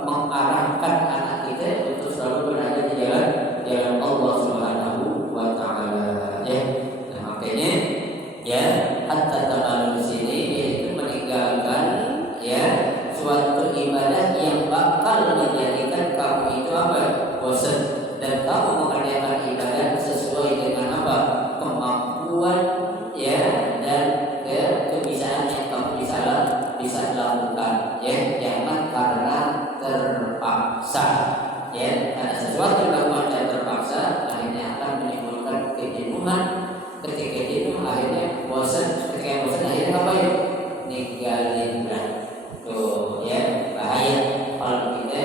Mengarahkan anak kita untuk selalu berada di jalan Allah Subhanahu wa Ta'ala. Ya, nah, makanya ya hatta tamalul sini yaitu meninggalkan ya suatu ibadah yang bakal menjadikan kamu itu apa? Bosan, dan kamu mengerjakan ibadah sesuai dengan apa? Kemampuan ya dan kebisaan yang kamu bisa lakukan. Ya, jangan karena terpaksa. Ya, karena sesuatu yang dilakukan terpaksa akhirnya akan menimbulkan kejenuhan. Ketika jenuh akhirnya bosan. Ketika bosan akhirnya ngapain? Ninggalin berat. Tuh, ya, bahaya kalau kita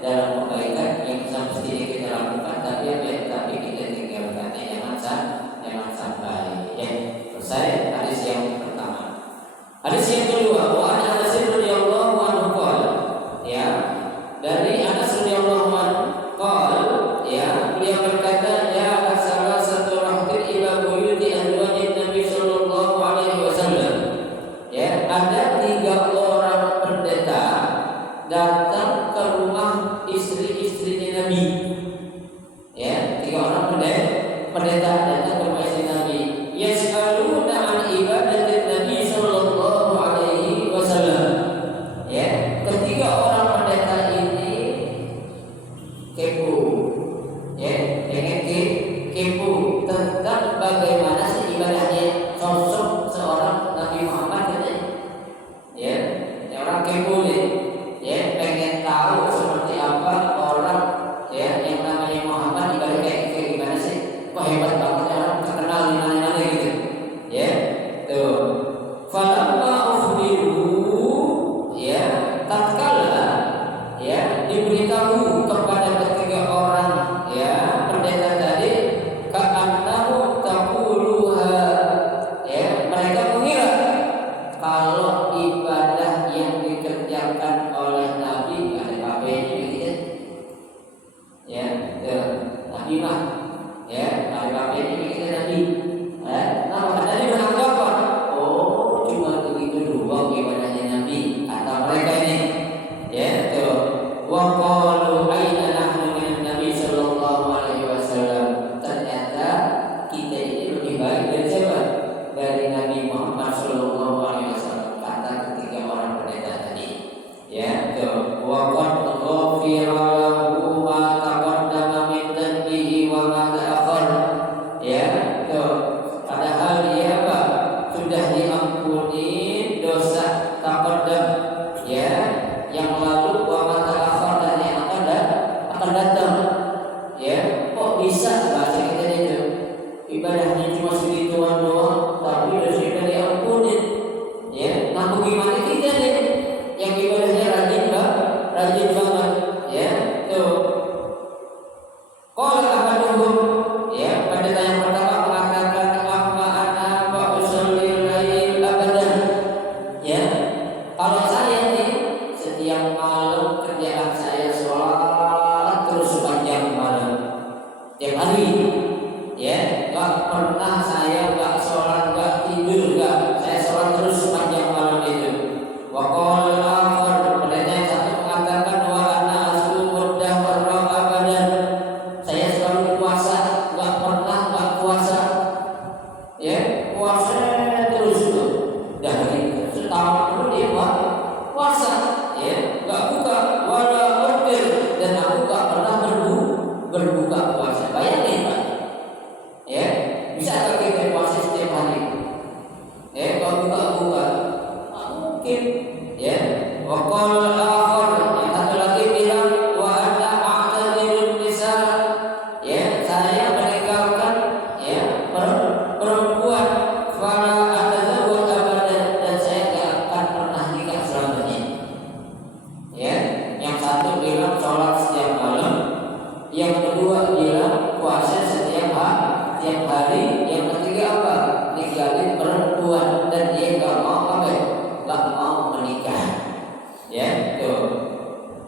dalam kebaikan yang semestinya kita lakukan tapi kita tinggalkan. Jangan sampai. Ya, selesai hadis yang pertama. Hadis yang kedua, wa an Anas radhiyallahu anhu qala, ya, dari Anas radhiyallahu anhu qala, ya, beliau berkata, ya salah satu rahtir ila buyuti azwajin Nabi sallallahu alaihi wasallam. Ya, ada 3 orang pendeta datang ke rumah istri-istrinya Nabi. Ya, 3 orang pendeta datang ke rumah istri Nabi. Yas'aluna an ibadatin Nabi sallallahu alaihi wasallam. puasa terus tuh. Dari setahun dulu dia puasa, ya, nggak buka, wala order, dan aku nggak pernah berbuka puasa. Bayangin Pak, ya, bisa nggak kita puasa setiap hari? Ya, kalau buka, mungkin, ya. Wakal akhir, yang satu lagi bilang wa ana a'tadilun nisa, ya, saya meninggalkan, ya, perempuan, fala atazawwaj abadan, dan saya tidak akan pernah nikah selamanya. Ya, yang satu bilang sholat setiap malam, yang kedua bilang puasa setiap hari, yang ketiga apa? Ninggalin perempuan, dan dia nggak mau apa? Nggak mau menikah. Ya, tuh.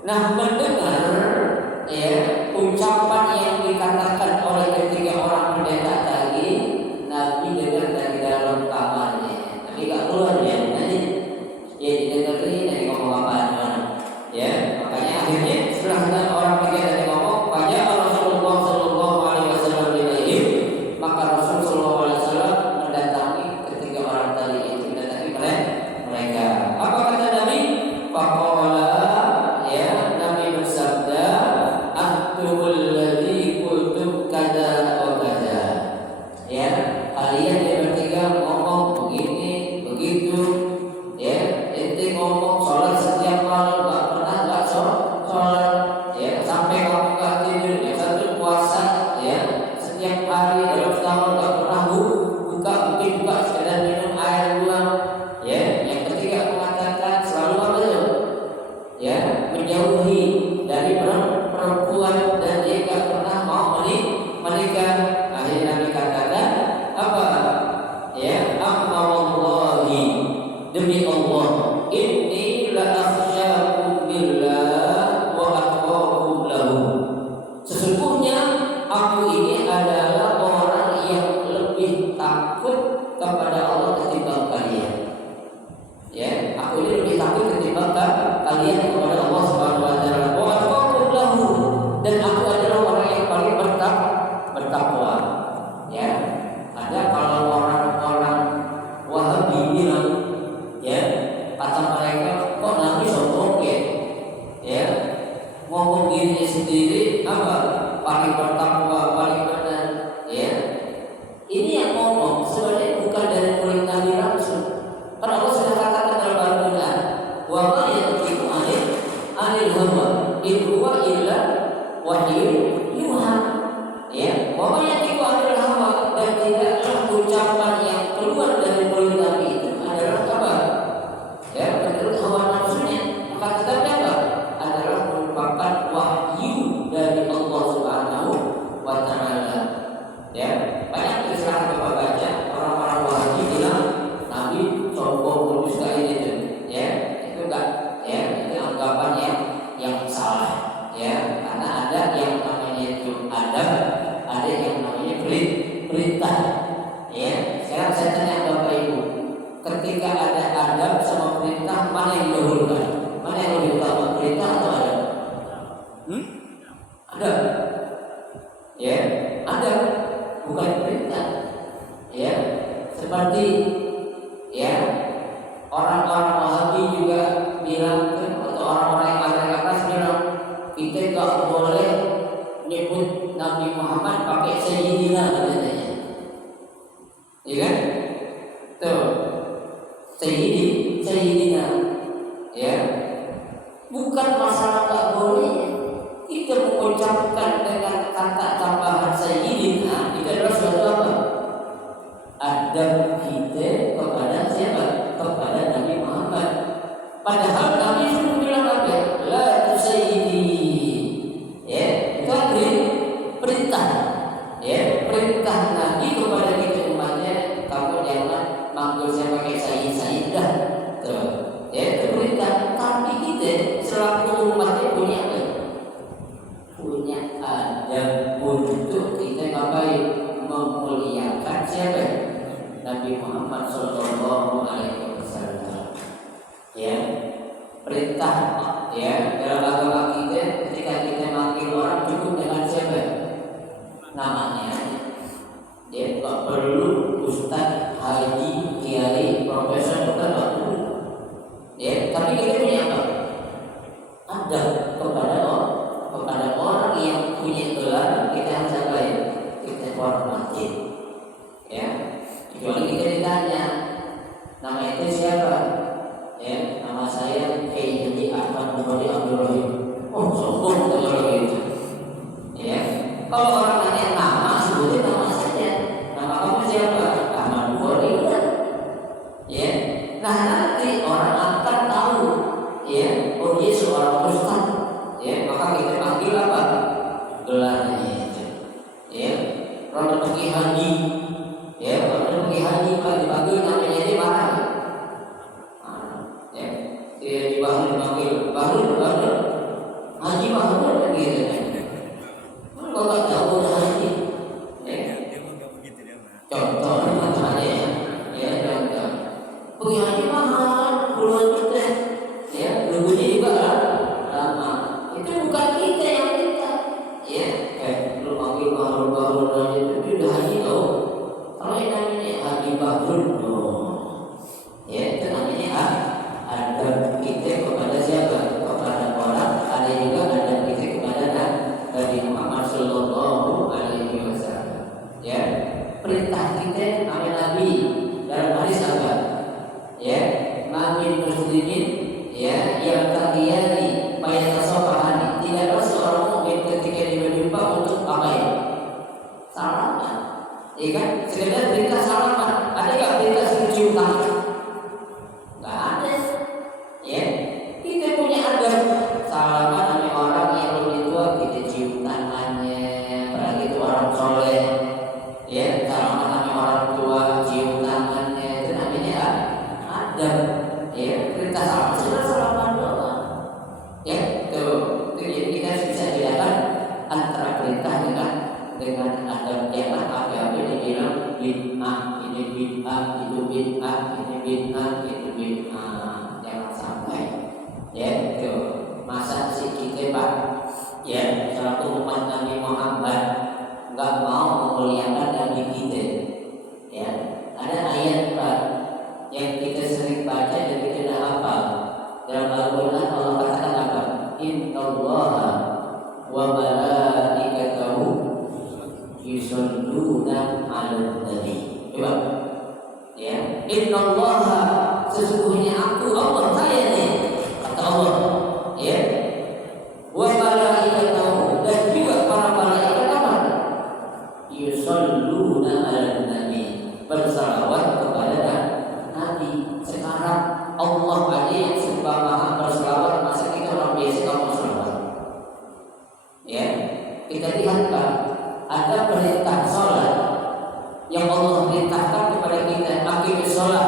Nah, mendengar, ya, ucapan yang dikatakan oleh ketiga orang pendeta tadi, Nabi dengar dari dalam kamarnya. Nabi nggak keluar, ya, nanti ya didengarin dari ngomong apa, ya. Makanya akhirnya setelah orang ketiga tadi ngomong, pada Rasulullah Shallallahu Alaihi Wasallam ilaihim, maka Rasul Shallallahu Alaihi Wasallam mendatangi ketiga orang tadi itu, mendatangi mereka. Apa kata Nabi? Faqala, ya, Nabi bersabda, antumul ladzi qultum kada wa kada. Ya, kalian yang bertiga ngomong begini, begitu, ya, ente ngomong sholat setiap malam, nggak sholat, ya, sampai kamu nggak tidur, ya, satu puasa, ya, setiap hari dalam setahun nggak pernah buka, mungkin buka sekedar minum air doang, ya. Yang ketiga mengatakan selalu apa tuh? Ya, menjauhi dari perempuan, dan dia nggak pernah mau menikah. Akhirnya Nabi katakan apa? Ya, wallahi, demi Allah, inni la akhsyakum billah wa atqakum lahu. Sesungguhnya aku ini adalah orang yang lebih takut kepada Allah ketimbang kalian. Ya, aku ini lebih takut ketimbang kalian kepada Allah Subhanahu wa taala. Wa atqakum lahu, dan aku adalah orang yang paling bertakwa. Ya, ada kalau orang-orang Wahabi bilang, ya, kata mereka, kok Nabi sombong, ya, ngomong diri sendiri apa? Paling bertakwa, paling benar, ya. Ini yang ngomong sebenarnya bukan dari murid Nabi langsung. Karena Allah sudah katakan dalam Al-Quran, wa ma yantiqu anil hawa in huwa illa wahyun yuha. Ya, wa ma yantiqu anil hawa, dan tidaklah ucapan yang keluar dari mulut Nabi itu adalah apa? Ya, menurut hawa nafsunya. Maka tetapnya apa? Adalah merupakan wahyu dari Allah Subhanahu wa taala. Ya, banyak kisah Bapak baca orang-orang Wahabi bilang Nabi sombong terus sekali itu, ya, itu enggak, ya, itu anggapan yang salah, ya, karena ada yang namanya itu adab, ada yang namanya perintah, ya. Sekarang saya tanya Bapak Ibu, ketika ada adab sama perintah, mana yang didahulukan? Mana yang lebih utama, perintah atau adab? Adab, ya, adab, bukan perintah, ya. Seperti, ya, orang-orang Wahabi juga bilang, atau orang-orang yang ada keras bilang, kita nggak boleh nyebut Nabi Muhammad pakai Sayyidina katanya, ya kan? Tuh, Sayyidina, ya, bukan masalah nggak boleh. Kita mengucapkan dengan kata tambahan Sayyidina itu adalah suatu apa? Adab kita kepada siapa? Kepada Nabi Muhammad. Padahal Nabi sudah bilang apa? La tusayyidi. Ya, itu perintah. Ya, perintah Nabi kepada kita umatnya, kamu jangan manggil saya pakai sayyidah. Tuh. Ya, itu perintah. Tapi kita selaku umatnya punya apa? Punya adab untuk kita ngapain? Memuliakan siapa? Nabi Muhammad Sallallahu Alaihi Wasallam. Ya, perintah, ya, dalam agama kita, ketika kita manggil orang cukup dengan siapa? Namanya. Ya, nggak perlu Ustaz, Haji, kiai, profesor, dokter, ya, tapi kita punya apa? Adab kepada orang yang punya gelar, kita harus apa ya? Kita hormati, ya. Kecuali kita ditanya, nama itu siapa? Ya, nama saya Kiai Haji Ahmad Bukhari Abdul Rahim. Oh, sombong kalau gitu. Ya, kalau orang nanya nama, sebutin nama saja. Nama kamu siapa? Ahmad Bukhari. Ya, nah nanti orang akan tahu, ya, oh dia seorang ustaz. Ya, maka kita panggil apa? Gelarnya itu. Ya, orang pergi haji. Ya, orang pergi haji kalau dipanggil namanya dia marah. Ya, dia dipanggil Bahrul Haji Bahrul gitu. Kalau nggak tahu haji, ya. Contoh ada ya, contoh. Pergi haji mahal, puluhan juta. Ya, nunggunya juga lama. Itu bukan kita yang minta. Ya, lu panggil Bahrul aja itu udah haji tau. Kalau yang namanya Haji Bahrul, ya itu namanya adab kita kepada siapa? Kepada orang. Ada juga adab kita kepada Nabi Muhammad Sallallahu Alaihi Wasallam. Ya, perintah kita sama Nabi dalam hadis apa? Ya, Nabi muslimin, ya, yang terlihat mayat tasawufani. Tidaklah seorang mukmin ketika dia berjumpa untuk apa ya? Salaman. Ya kan? Sekedar perintah salaman. Ada nggak perintah cium tangan? Nggak ada. Ya, kita punya adab salaman sama orang yang lebih tua, kita cium tangannya. Apalagi itu orang soleh. Ya, salaman sama orang tua, cium tangannya. Itu namanya adab. Ya, perintah salaman sudah salaman doang. Ya, tuh. Itu jadi kita bisa bedakan antara perintah dengan adab. Jangan apa-apa dibilang bid'ah, ini bid'ah, itu bid'ah, ini bid'ah, itu bid'ah. Jangan sampai. Ya, tuh. Masa sih kita Pak, ya, selaku umat Nabi Muhammad nggak mau memuliakan Nabi kita. Ya, ada ayat Pak yang kita sering baca dan kita tidak hafal. Dalam Al-Quran Allah katakan apa? Innallaha wa malaikatahu yusholluna 'alan nabi. Coba. Ya, innallaha, sesungguhnya aku Allah, saya nih, kata Allah. Ya. Wa malaikatahu, dan juga para malaikat apa? Yusholluna 'alan nabi, bersalawat kepada Nabi. Sekarang Allah aja yang serba maha berselawat, masa kita orang biasa kamu selawat? Ya, kita lihat Pak, ada perintah sholat yang Allah perintahkan kepada kita, aqimus sholat.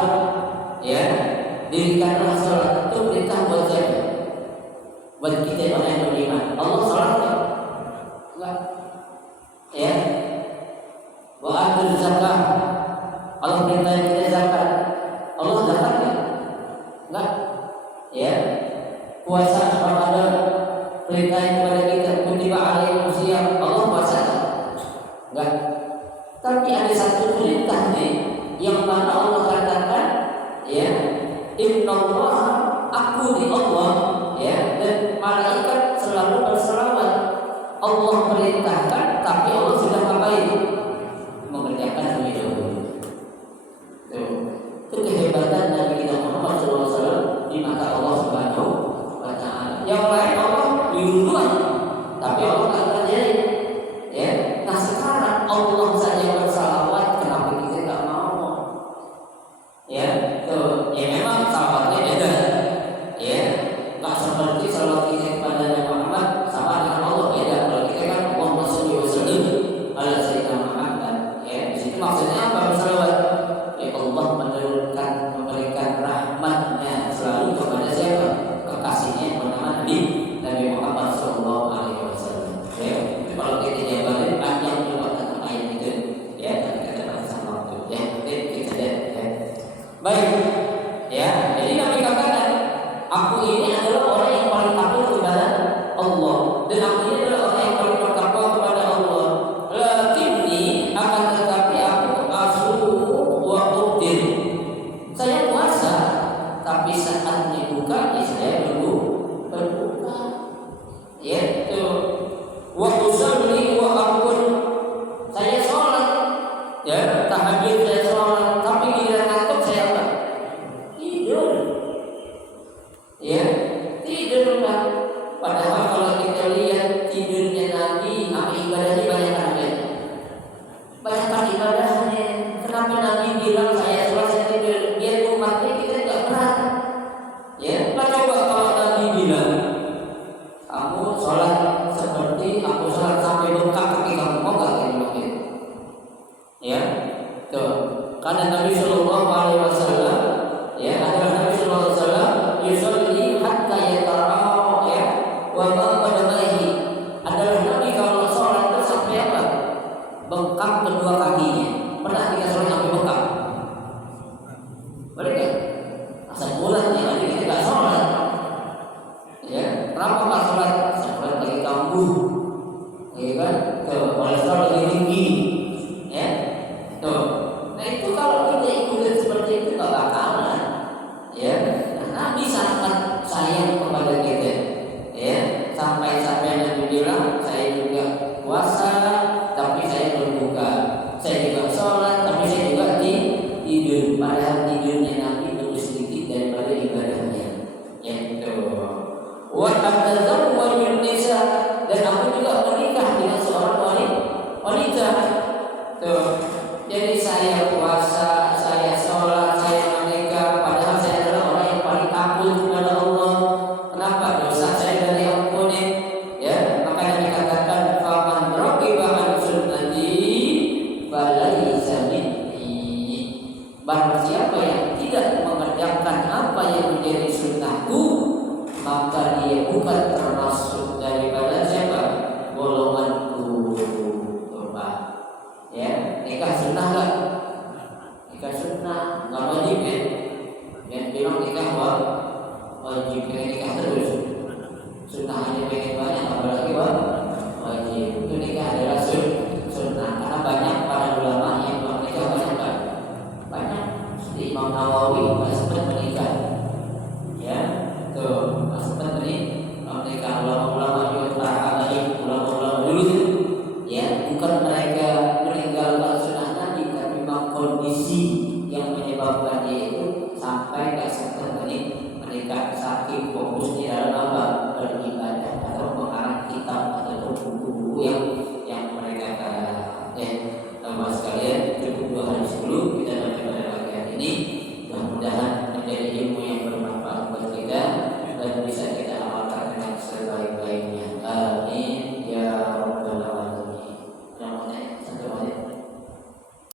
Ya, dirikanlah sholat. Itu perintah buat siapa? Buat kita orang yang beriman. Allah sholat kan? Enggak. Ya. Wa atul zakah. Allah perintah kita zakat. Allah zakat kan? Enggak. Ya. Puasa Ramadan perintah kepada kita, kutiba alaikum shiyam. Allah puasa kan? Enggak. Tapi ada satu perintah nih yang mana Allah katakan, ya, innallaha, aku di Allah, ya, dan malaikat selalu berselawat. Allah perintahkan, tapi Allah sudah ngapain? Mengerjakan lebih dahulu. Itu kehebatan Nabi kita Muhammad SAW di mata Allah Subhanahu wa Ta'ala. Yang lain Allah duluan, tapi Allah tak terjadi. Ya, nah sekarang Allah saja bersalawat, kenapa kita tak mau? Ya, tuh, ya memang salawatnya beda. Ya, nggak seperti salawat kita kepada Nabi Muhammad sama dengan Allah, beda. Kalau kita kan Allahumma sholli wa sallim ala sayyidina Muhammad. Ya, di situ maksudnya apa bersalawat? Ya, Allah memberikan rahmatnya selalu kepada siapa? Kekasihnya yang bernama Nabi Muhammad Sallallahu Alaihi Wasallam. Ya, kalau kita jabarin panjang juga tentang ayat itu. Ya, tapi kita pada waktu. Ya, kita lihat. Ya. Baik. Ya, jadi Nabi katakan, aku ini adalah orang yang paling takut kepada Allah, dan aku ini adalah orang yang paling bertakwa kepada Allah. Lakinni, akan tetapi aku asuh wa uqdir. berbuka, ya saya berbuka. Ya, itu wa usalli wa aqul, saya sholat, ya tahajud saya sholat, tapi giliran ngantuk saya apa? Tidur. Ya, tidur kan. Padahal kalau kita lihat tidurnya Nabi, apa ibadahnya banyak ibadahnya. Kenapa Nabi bilang saya sholat saya tidur? Biar umatnya kita tidak berat. Ya, coba kalau Nabi bilang kamu sholat seperti aku sholat sampai bengkak kaki kamu, mau nggak kayak gitu? Ya, tuh. Karena Nabi Shallallahu Alaihi Wasallam, ya, adalah Nabi Shallallahu Alaihi Wasallam yusolli hatta yatarau, ya, wa ma qadamaihi. Adalah Nabi kalau sholat itu sampai apa? Bengkak kedua kakinya. Pernah kita sholat sampai bengkak? Boleh kan? Asal bulan ya, nanti kita nggak sholat. Ya, kenapa nggak sholat? Sholat lagi kambuh, ya kan? Tuh, kolesterol lagi tinggi, ya. Tuh, nah itu kalau kita ikutin seperti itu nggak bakalan, ya. Nah, Nabi sangat sayang kepada kita, ya. Sampai Nabi bilang, saya juga puasa, tapi saya berbuka. Saya juga sholat, tapi saya juga tidur. Padahal tidurnya Nabi lebih sedikit daripada ibadahnya. Ya itu. Wa atazawwaju nisa, dan aku juga menikah dengan seorang wanita. Tuh. Jadi saya puasa, saya sholat, saya menikah. Padahal saya adalah orang yang paling takut kepada Allah. Kenapa? Dosa saya dari ampuni. Ya, maka dikatakan faman raqiba an sunnati falaysa minni. Barang siapa yang tidak mengerjakan apa yang menjadi sunnahku, maka dia bukan termasuk daripada siapa? Golonganku. Coba. Ya, nikah sunnah enggak? Nikah sunnah, enggak wajib ya. Yang bilang nikah wajib, nikah terus. Sunnah aja pengen banyak, apalagi wajib. Itu nikah adalah sunnah. Karena banyak para ulama yang menikah banyak. Seperti Imam Nawawi nggak sempat menikah. Ya, tuh nggak sempat menikah. Ulama-ulama juga para ulama-ulama dulu, ya, bukan mereka meninggalkan sunnah Nabi, tapi memang kondisi